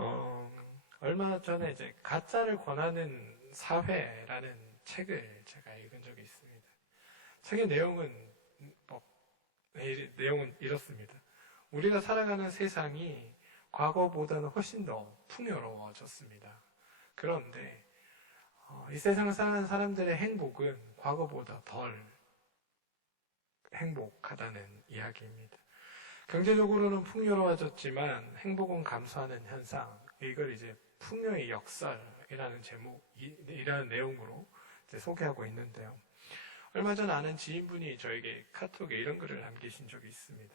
어, 얼마 전에 이제 가짜를 권하는 사회라는 책을 제가 읽은 적이 있습니다. 책의 내용은 이렇습니다. 우리가 살아가는 세상이 과거보다는 훨씬 더 풍요로워졌습니다. 그런데 이 세상을 살아가는 사람들의 행복은 과거보다 덜 행복하다는 이야기입니다. 경제적으로는 풍요로워졌지만 행복은 감소하는 현상, 이걸 이제 풍요의 역설이라는 제목이라는 내용으로 이제 소개하고 있는데요. 얼마 전 아는 지인분이 저에게 카톡에 이런 글을 남기신 적이 있습니다.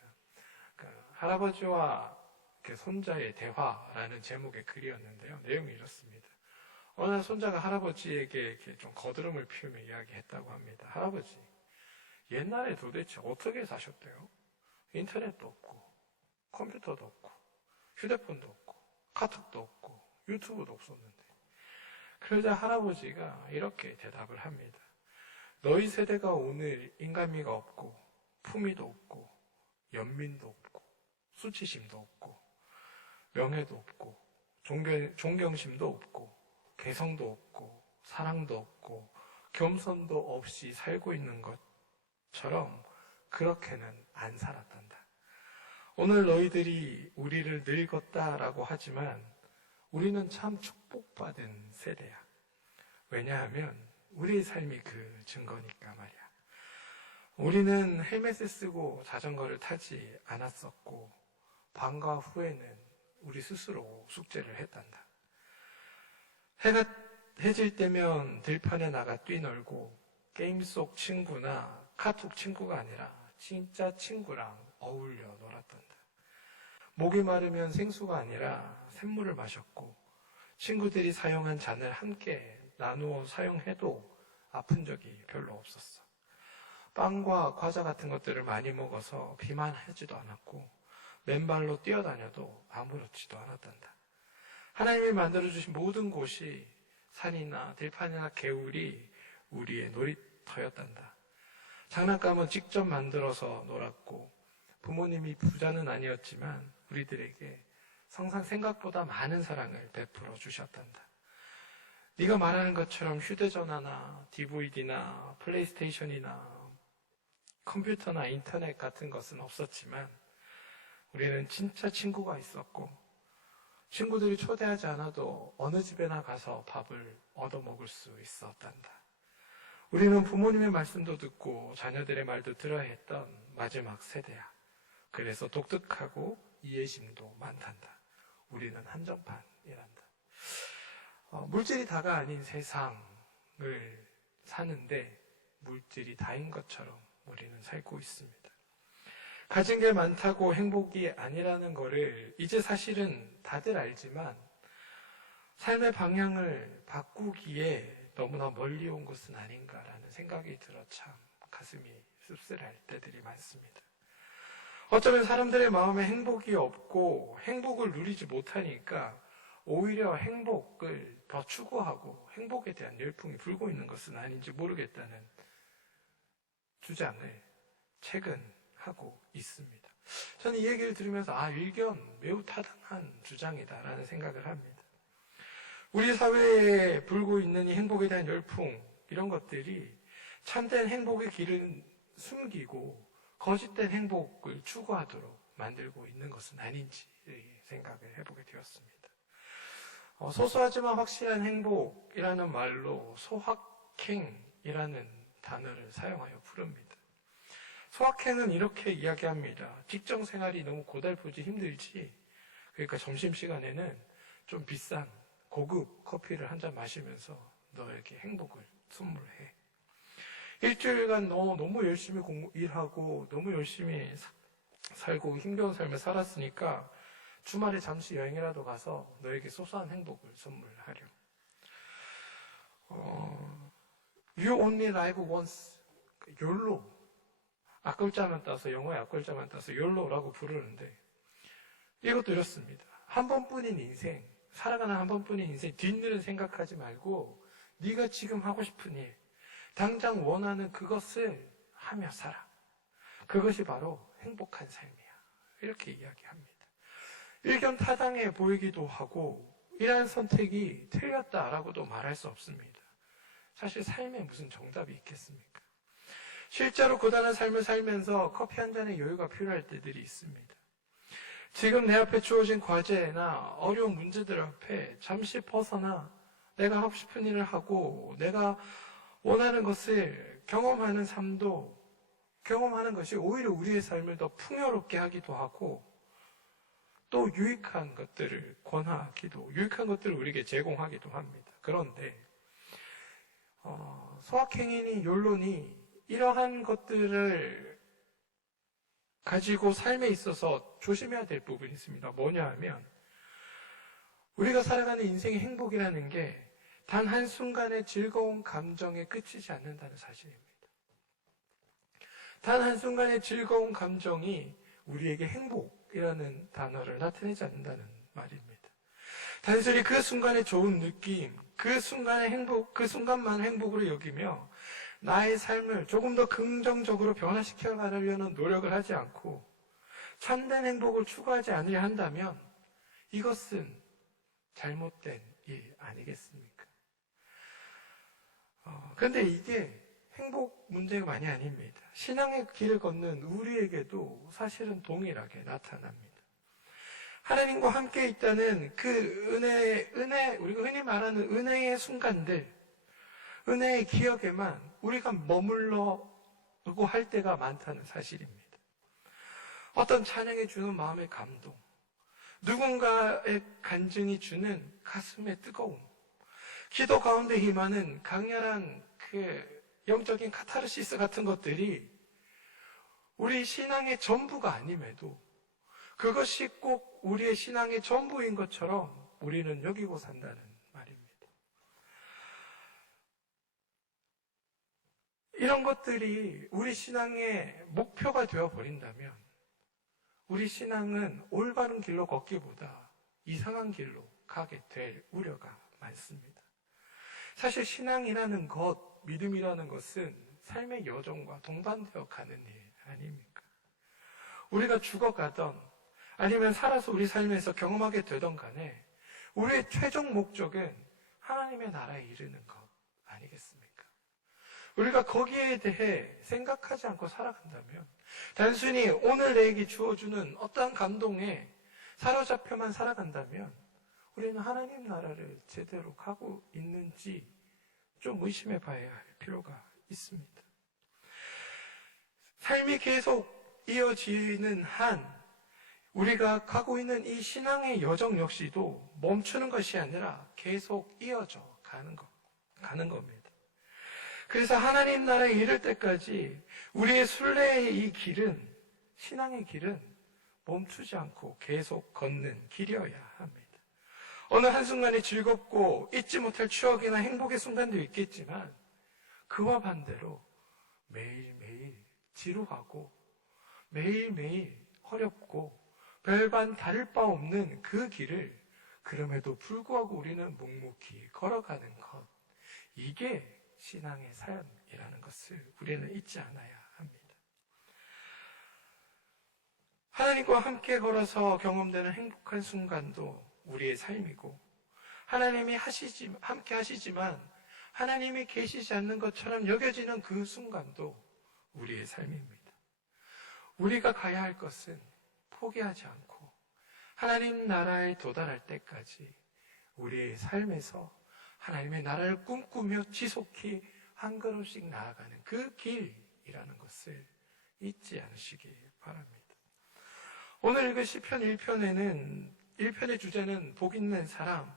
그러니까 할아버지와 손자의 대화라는 제목의 글이었는데요. 내용이 이렇습니다. 어느 날 손자가 할아버지에게 이렇게 좀 거드름을 피우며 이야기했다고 합니다. 할아버지, 옛날에 도대체 어떻게 사셨대요? 인터넷도 없고, 컴퓨터도 없고, 휴대폰도 없고, 카톡도 없고, 유튜브도 없었는데. 그러자 할아버지가 이렇게 대답을 합니다. 너희 세대가 오늘 인간미가 없고, 품위도 없고, 연민도 없고, 수치심도 없고, 명예도 없고, 존경심도 없고, 개성도 없고, 사랑도 없고, 겸손도 없이 살고 있는 것처럼 그렇게는 안 살았단다. 오늘 너희들이 우리를 늙었다라고 하지만 우리는 참 축복받은 세대야. 왜냐하면 우리의 삶이 그 증거니까 말이야. 우리는 헬멧을 쓰고 자전거를 타지 않았었고 방과 후에는 우리 스스로 숙제를 했단다. 해가 해질 때면 들판에 나가 뛰놀고 게임 속 친구나 카톡 친구가 아니라 진짜 친구랑 어울려 놀았단다. 목이 마르면 생수가 아니라 샘물을 마셨고 친구들이 사용한 잔을 함께 나누어 사용해도 아픈 적이 별로 없었어. 빵과 과자 같은 것들을 많이 먹어서 비만하지도 않았고 맨발로 뛰어다녀도 아무렇지도 않았단다. 하나님이 만들어주신 모든 곳이 산이나 들판이나 개울이 우리의 놀이터였단다. 장난감은 직접 만들어서 놀았고 부모님이 부자는 아니었지만 우리들에게 생각보다 많은 사랑을 베풀어 주셨단다. 네가 말하는 것처럼 휴대전화나 DVD나 플레이스테이션이나 컴퓨터나 인터넷 같은 것은 없었지만 우리는 진짜 친구가 있었고 친구들이 초대하지 않아도 어느 집에나 가서 밥을 얻어먹을 수 있었단다. 우리는 부모님의 말씀도 듣고 자녀들의 말도 들어야 했던 마지막 세대야. 그래서 독특하고 이해심도 많단다. 우리는 한정판이란다. 물질이 다가 아닌 세상을 사는데 물질이 다인 것처럼 우리는 살고 있습니다. 가진 게 많다고 행복이 아니라는 거를 이제 사실은 다들 알지만 삶의 방향을 바꾸기에 너무나 멀리 온 것은 아닌가라는 생각이 들어 참 가슴이 씁쓸할 때들이 많습니다. 어쩌면 사람들의 마음에 행복이 없고 행복을 누리지 못하니까 오히려 행복을 더 추구하고 행복에 대한 열풍이 불고 있는 것은 아닌지 모르겠다는 주장을 최근 하고 있습니다. 저는 이 얘기를 들으면서 일견 매우 타당한 주장이다라는 생각을 합니다. 우리 사회에 불고 있는 이 행복에 대한 열풍, 이런 것들이 참된 행복의 길을 숨기고 거짓된 행복을 추구하도록 만들고 있는 것은 아닌지 생각을 해보게 되었습니다. 소소하지만 확실한 행복이라는 말로 소확행이라는 단어를 사용하여 부릅니다. 소확행은 이렇게 이야기합니다. 직장 생활이 너무 고달프지 힘들지. 그러니까 점심시간에는 좀 비싼 고급 커피를 한 잔 마시면서 너에게 행복을 선물해. 일주일간 너 너무 열심히 일하고 너무 열심히 살고 힘겨운 삶을 살았으니까 주말에 잠시 여행이라도 가서 너에게 소소한 행복을 선물하렴. You only live once. YOLO. 앞글자만 따서, 영어의 앞글자만 따서 YOLO라고 부르는데 이것도 이렇습니다. 한 번뿐인 인생, 살아가는 한 번뿐인 인생, 뒷일은 생각하지 말고 네가 지금 하고 싶은 일, 당장 원하는 그것을 하며 살아. 그것이 바로 행복한 삶이야. 이렇게 이야기합니다. 일견타당해 보이기도 하고 이러한 선택이 틀렸다라고도 말할 수 없습니다. 사실 삶에 무슨 정답이 있겠습니까? 실제로 고단한 삶을 살면서 커피 한 잔의 여유가 필요할 때들이 있습니다. 지금 내 앞에 주어진 과제나 어려운 문제들 앞에 잠시 벗어나 내가 하고 싶은 일을 하고 내가 원하는 것을 경험하는 삶도 경험하는 것이 오히려 우리의 삶을 더 풍요롭게 하기도 하고 또 유익한 것들을 권하기도, 유익한 것들을 우리에게 제공하기도 합니다. 그런데 소확행이니 욜로니 이러한 것들을 가지고 삶에 있어서 조심해야 될 부분이 있습니다. 뭐냐 하면 우리가 살아가는 인생의 행복이라는 게 단 한순간의 즐거운 감정에 그치지 않는다는 사실입니다. 단 한순간의 즐거운 감정이 우리에게 행복이라는 단어를 나타내지 않는다는 말입니다. 단순히 그 순간의 좋은 느낌, 그 순간의 행복, 그 순간만 행복으로 여기며 나의 삶을 조금 더 긍정적으로 변화시켜 가려는 노력을 하지 않고 참된 행복을 추구하지 않으려 한다면 이것은 잘못된 일 아니겠습니까? 그런데 이게 행복 문제만이 아닙니다. 신앙의 길을 걷는 우리에게도 사실은 동일하게 나타납니다. 하나님과 함께 있다는 그 은혜, 우리가 흔히 말하는 은혜의 순간들, 은혜의 기억에만 우리가 머물러고 할 때가 많다는 사실입니다. 어떤 찬양이 주는 마음의 감동, 누군가의 간증이 주는 가슴의 뜨거움, 기도 가운데 임하는 강렬한 그 영적인 카타르시스 같은 것들이 우리 신앙의 전부가 아님에도 그것이 꼭 우리의 신앙의 전부인 것처럼 우리는 여기고 산다는 말입니다. 이런 것들이 우리 신앙의 목표가 되어버린다면 우리 신앙은 올바른 길로 걷기보다 이상한 길로 가게 될 우려가 많습니다. 사실 신앙이라는 것, 믿음이라는 것은 삶의 여정과 동반되어 가는 일 아닙니까? 우리가 죽어가던 아니면 살아서 우리 삶에서 경험하게 되던 간에 우리의 최종 목적은 하나님의 나라에 이르는 것 아니겠습니까? 우리가 거기에 대해 생각하지 않고 살아간다면 단순히 오늘 내게 주어주는 어떠한 감동에 사로잡혀만 살아간다면 우리는 하나님 나라를 제대로 가고 있는지 좀 의심해 봐야 할 필요가 있습니다. 삶이 계속 이어지는 한 우리가 가고 있는 이 신앙의 여정 역시도 멈추는 것이 아니라 계속 이어져 가는 겁니다. 그래서 하나님 나라에 이를 때까지 우리의 순례의 이 길은, 신앙의 길은 멈추지 않고 계속 걷는 길이어야 합니다. 어느 한순간에 즐겁고 잊지 못할 추억이나 행복의 순간도 있겠지만 그와 반대로 매일매일 지루하고 매일매일 어렵고 별반 다를 바 없는 그 길을 그럼에도 불구하고 우리는 묵묵히 걸어가는 것, 이게 신앙의 삶이라는 것을 우리는 잊지 않아야 합니다. 하나님과 함께 걸어서 경험되는 행복한 순간도 우리의 삶이고 하나님이 함께 하시지만 하나님이 계시지 않는 것처럼 여겨지는 그 순간도 우리의 삶입니다. 우리가 가야 할 것은 포기하지 않고 하나님 나라에 도달할 때까지 우리의 삶에서 하나님의 나라를 꿈꾸며 지속히 한 걸음씩 나아가는 그 길이라는 것을 잊지 않으시기 바랍니다. 오늘 읽은 시편 1편의 주제는 복 있는 사람,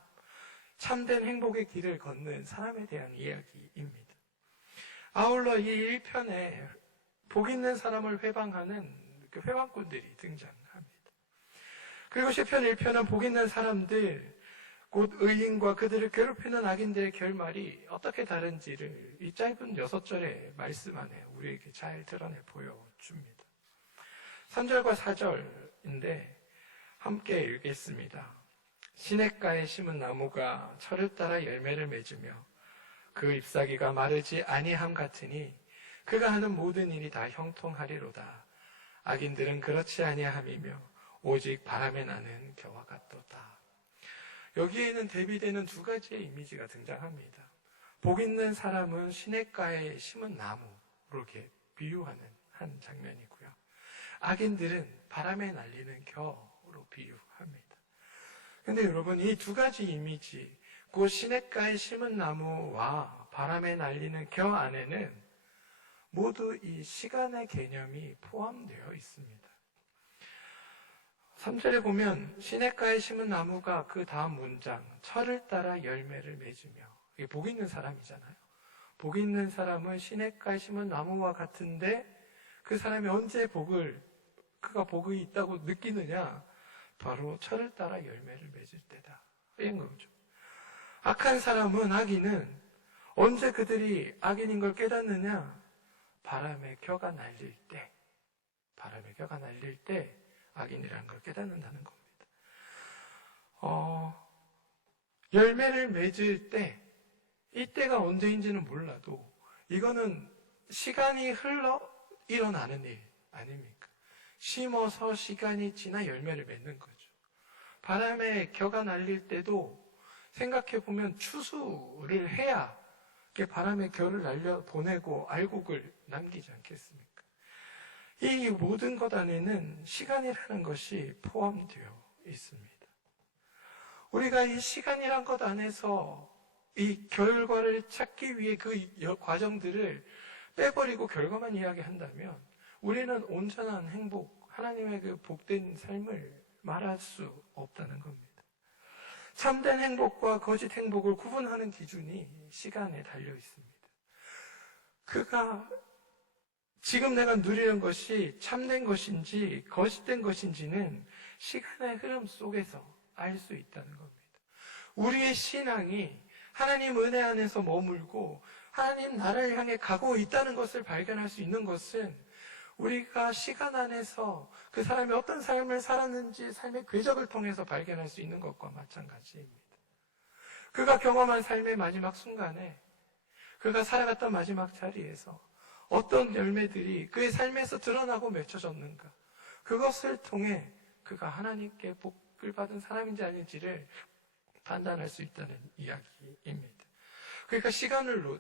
참된 행복의 길을 걷는 사람에 대한 이야기입니다. 아울러 이 1편에 복 있는 사람을 회방하는 그 회방꾼들이 등장합니다. 그리고 시편 1편은 복 있는 사람들, 곧 의인과 그들을 괴롭히는 악인들의 결말이 어떻게 다른지를 이 짧은 6절의 말씀 안에 우리에게 잘 드러내 보여줍니다. 3절과 4절인데 함께 읽겠습니다. 시냇가에 심은 나무가 철을 따라 열매를 맺으며 그 잎사귀가 마르지 아니함 같으니 그가 하는 모든 일이 다 형통하리로다. 악인들은 그렇지 아니함이며 오직 바람에 나는 겨와 같도다. 여기에는 대비되는 두 가지의 이미지가 등장합니다. 복 있는 사람은 시냇가에 심은 나무로 이렇게 비유하는 한 장면이고요. 악인들은 바람에 날리는 겨로 비유합니다. 근데 여러분, 이 두 가지 이미지, 그 시냇가에 심은 나무와 바람에 날리는 겨 안에는 모두 이 시간의 개념이 포함되어 있습니다. 3절에 보면 시냇가에 심은 나무가 그 다음 문장, 철을 따라 열매를 맺으며, 이게 복 있는 사람이잖아요. 복 있는 사람은 시냇가에 심은 나무와 같은데 그 사람이 언제 그가 복이 있다고 느끼느냐? 바로 철을 따라 열매를 맺을 때다. 이런 거죠. 악한 사람은, 악인은 언제 그들이 악인인 걸 깨닫느냐? 바람에 겨가 날릴 때 악인이라는 걸 깨닫는다는 겁니다. 열매를 맺을 때, 이때가 언제인지는 몰라도 이거는 시간이 흘러 일어나는 일 아닙니까? 심어서 시간이 지나 열매를 맺는 거죠. 바람에 겨가 날릴 때도 생각해보면 추수를 해야 바람에 겨를 날려 보내고 알곡을 남기지 않겠습니까? 이 모든 것 안에는 시간이라는 것이 포함되어 있습니다. 우리가 이 시간이란 것 안에서 이 결과를 찾기 위해 그 과정들을 빼버리고 결과만 이야기한다면 우리는 온전한 행복, 하나님의 그 복된 삶을 말할 수 없다는 겁니다. 참된 행복과 거짓 행복을 구분하는 기준이 시간에 달려 있습니다. 그가 지금 내가 누리는 것이 참된 것인지 거짓된 것인지는 시간의 흐름 속에서 알 수 있다는 겁니다. 우리의 신앙이 하나님 은혜 안에서 머물고 하나님 나라를 향해 가고 있다는 것을 발견할 수 있는 것은 우리가 시간 안에서 그 사람이 어떤 삶을 살았는지 삶의 궤적을 통해서 발견할 수 있는 것과 마찬가지입니다. 그가 경험한 삶의 마지막 순간에, 그가 살아갔던 마지막 자리에서 어떤 열매들이 그의 삶에서 드러나고 맺혀졌는가, 그것을 통해 그가 하나님께 복을 받은 사람인지 아닌지를 판단할 수 있다는 이야기입니다. 그러니까 시간을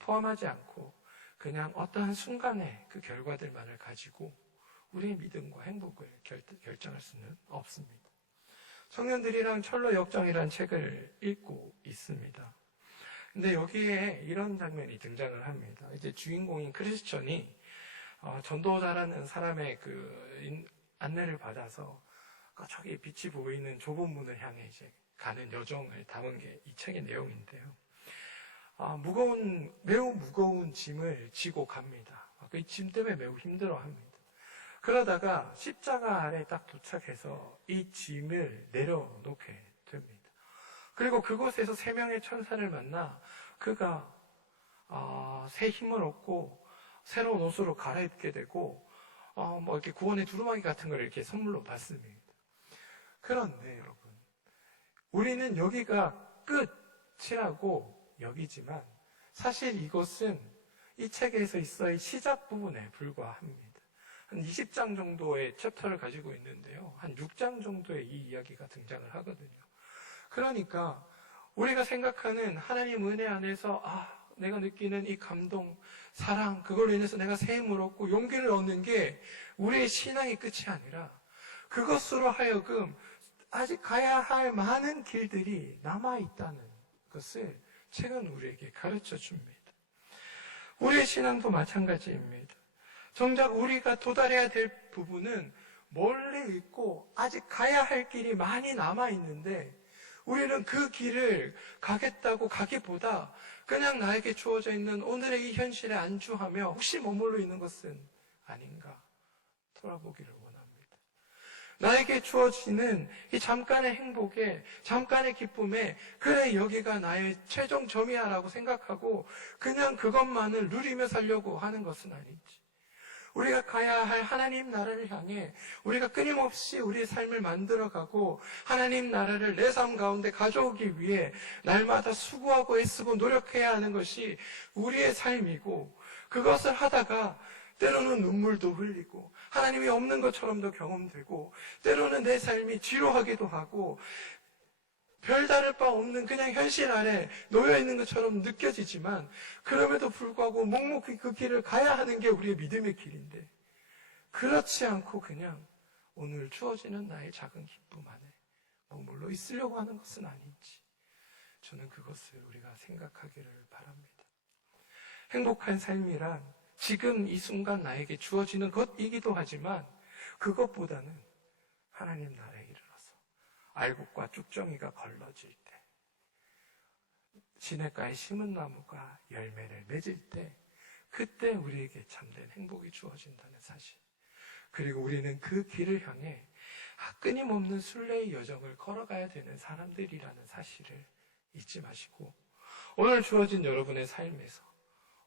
포함하지 않고 그냥 어떠한 순간의 그 결과들만을 가지고 우리의 믿음과 행복을 결정할 수는 없습니다. 청년들이랑 철로 역정이라는 책을 읽고 있습니다. 근데 여기에 이런 장면이 등장을 합니다. 이제 주인공인 크리스천이 전도자라는 사람의 그 안내를 받아서 저기 빛이 보이는 좁은 문을 향해 이제 가는 여정을 담은 게 이 책의 내용인데요. 매우 무거운 짐을 지고 갑니다. 그 짐 때문에 매우 힘들어합니다. 그러다가 십자가 아래 딱 도착해서 이 짐을 내려놓게 됩니다. 그리고 그곳에서 3명의 천사를 만나 그가 새 힘을 얻고 새로운 옷으로 갈아입게 되고 이렇게 구원의 두루마기 같은 걸 이렇게 선물로 받습니다. 그런데 여러분, 우리는 여기가 끝이라고 여기지만 사실 이것은 이 책에서 있어의 시작 부분에 불과합니다. 한 20장 정도의 챕터를 가지고 있는데요. 한 6장 정도의 이 이야기가 등장을 하거든요. 그러니까 우리가 생각하는 하나님 은혜 안에서 내가 느끼는 이 감동, 사랑, 그걸로 인해서 내가 새 힘을 얻고 용기를 얻는 게 우리의 신앙의 끝이 아니라 그것으로 하여금 아직 가야 할 많은 길들이 남아있다는 것을 책은 우리에게 가르쳐 줍니다. 우리의 신앙도 마찬가지입니다. 정작 우리가 도달해야 될 부분은 멀리 있고 아직 가야 할 길이 많이 남아있는데 우리는 그 길을 가겠다고 가기보다 그냥 나에게 주어져 있는 오늘의 이 현실에 안주하며 혹시 머물러 있는 것은 아닌가 돌아보기를 원합니다. 나에게 주어지는 이 잠깐의 행복에, 잠깐의 기쁨에 그래 여기가 나의 최종점이야 라고 생각하고 그냥 그것만을 누리며 살려고 하는 것은 아닌지, 우리가 가야 할 하나님 나라를 향해 우리가 끊임없이 우리의 삶을 만들어가고 하나님 나라를 내 삶 가운데 가져오기 위해 날마다 수고하고 애쓰고 노력해야 하는 것이 우리의 삶이고, 그것을 하다가 때로는 눈물도 흘리고 하나님이 없는 것처럼도 경험되고, 때로는 내 삶이 지루하기도 하고, 별다를 바 없는 그냥 현실 아래 놓여있는 것처럼 느껴지지만, 그럼에도 불구하고 묵묵히 그 길을 가야 하는 게 우리의 믿음의 길인데, 그렇지 않고 그냥 오늘 주어지는 나의 작은 기쁨 안에 머물러 있으려고 하는 것은 아닌지, 저는 그것을 우리가 생각하기를 바랍니다. 행복한 삶이란 지금 이 순간 나에게 주어지는 것이기도 하지만, 그것보다는 하나님 나라에 이르러서 알곡과 쭉정이가 걸러질 때, 시냇가에 심은 나무가 열매를 맺을 때, 그때 우리에게 참된 행복이 주어진다는 사실, 그리고 우리는 그 길을 향해 끊임없는 순례의 여정을 걸어가야 되는 사람들이라는 사실을 잊지 마시고, 오늘 주어진 여러분의 삶에서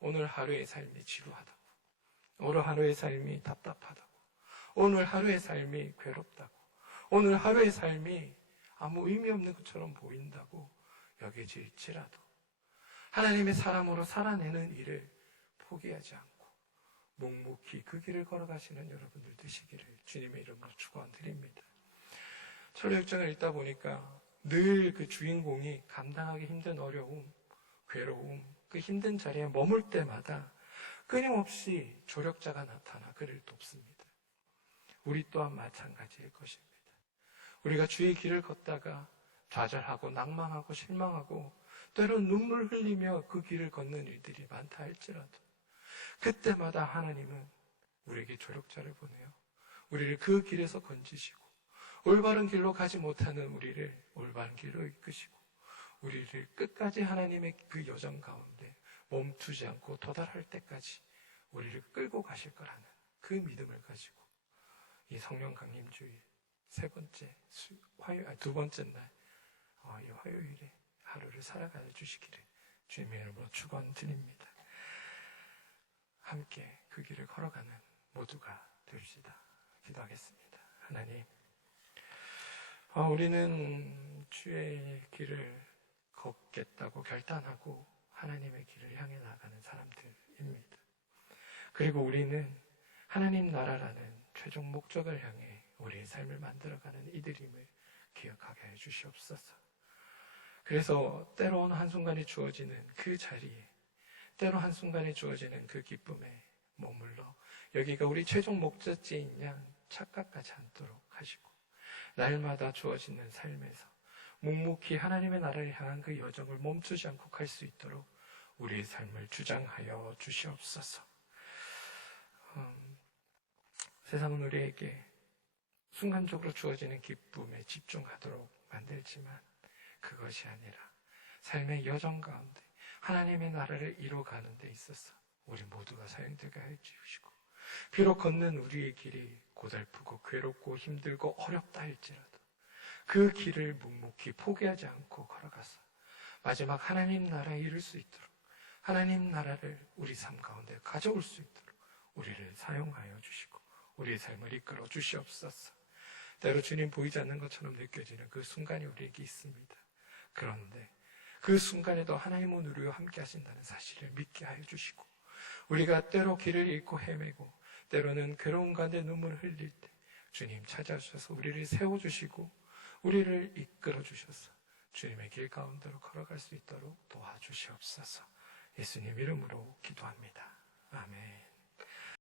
오늘 하루의 삶이 지루하다고, 오늘 하루의 삶이 답답하다고, 오늘 하루의 삶이 괴롭다고, 오늘 하루의 삶이 아무 의미 없는 것처럼 보인다고 여겨질지라도 하나님의 사람으로 살아내는 일을 포기하지 않고 묵묵히 그 길을 걸어가시는 여러분들 되시기를 주님의 이름으로 축원드립니다. 철로역정을 읽다 보니까 늘 그 주인공이 감당하기 힘든 어려움, 괴로움, 그 힘든 자리에 머물 때마다 끊임없이 조력자가 나타나 그를 돕습니다. 우리 또한 마찬가지일 것입니다. 우리가 주의 길을 걷다가 좌절하고 낭망하고 실망하고 때론 눈물 흘리며 그 길을 걷는 일들이 많다 할지라도, 그때마다 하나님은 우리에게 조력자를 보내요. 우리를 그 길에서 건지시고, 올바른 길로 가지 못하는 우리를 올바른 길로 이끄시고, 우리를 끝까지 하나님의 그 여정 가운데 멈추지 않고 도달할 때까지 우리를 끌고 가실 거라는 그 믿음을 가지고 이 성령 강림주일 두 번째 날, 이 화요일에 하루를 살아가 주시기를 주님의 이름으로 축원드립니다. 함께 그 길을 걸어가는 모두가 되시다. 기도하겠습니다. 하나님, 우리는 주의 길을 걷겠다고 결단하고 하나님의 길을 향해 나가는 사람들입니다. 그리고 우리는 하나님 나라라는 최종 목적을 향해 우리의 삶을 만들어가는 이들임을 기억하게 해주시옵소서. 그래서 때로는 한순간에 주어지는 그 자리에, 때로 한순간에 주어지는 그 기쁨에 머물러 여기가 우리 최종 목적지인 양 착각하지 않도록 하시고, 날마다 주어지는 삶에서 묵묵히 하나님의 나라를 향한 그 여정을 멈추지 않고 갈 수 있도록 우리의 삶을 주장하여 주시옵소서. 세상은 우리에게 순간적으로 주어지는 기쁨에 집중하도록 만들지만, 그것이 아니라 삶의 여정 가운데 하나님의 나라를 이루어가는 데 있어서 우리 모두가 사용되게 해주시고, 비록 걷는 우리의 길이 고달프고 괴롭고 힘들고 어렵다 할지라도 그 길을 묵묵히 포기하지 않고 걸어가서 마지막 하나님 나라에 이룰 수 있도록, 하나님 나라를 우리 삶 가운데 가져올 수 있도록 우리를 사용하여 주시고 우리의 삶을 이끌어 주시옵소서. 때로 주님 보이지 않는 것처럼 느껴지는 그 순간이 우리에게 있습니다. 그런데 그 순간에도 하나님은 우리와 함께 하신다는 사실을 믿게 하여 주시고, 우리가 때로 길을 잃고 헤매고 때로는 괴로운 가운데 눈물을 흘릴 때 주님 찾아주셔서 우리를 세워주시고 우리를 이끌어 주셔서 주님의 길 가운데로 걸어갈 수 있도록 도와주시옵소서. 예수님 이름으로 기도합니다. 아멘.